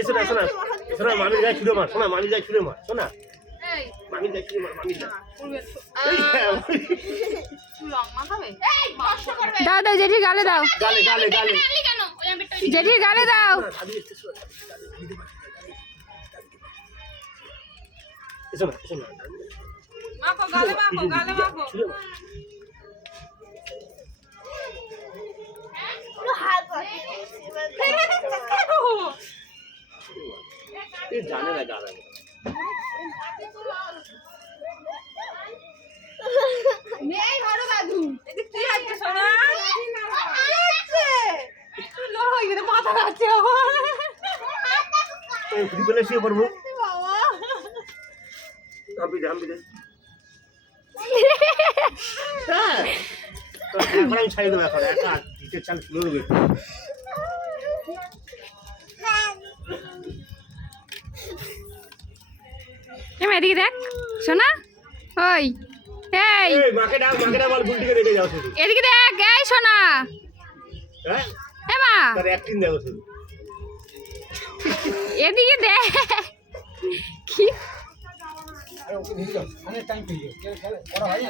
এসো না শোনা মামির গায়ে ছুঁড়ে মার শোনা মামির গায়ে ছুঁড়ে মার শোনা মামির গায়ে ছুঁড়ে মার মামির গায়ে দাও দাও জেঠি গালে দাও গালে গালে গালে জেঠি গালে দাও এসো না মাখো গালে মাখো জানে না গালা নেই ঘরে দাদু এই কি হচ্ছে সোনা লো হয়ে মাথা কাচ্ছে এই ফ্রি বলে শুয়ে পড়বো হাম্পি দে হ্যাঁ এখন আমি ছাড়িয়ে দেবো এখন একা দিতে চাল লড়বে এদিকে দেখ শোনা ওই এই মাকে ডাক বল গুলটিকে দেখে যাও শুধু এদিকে দেখ এই শোনা হ্যাঁ এ মা তার অ্যাক্টিং দেখো শুধু এদিকে দেখ কি अरे ओके भेज दो अनेक टाइम चाहिए क्या करा भाई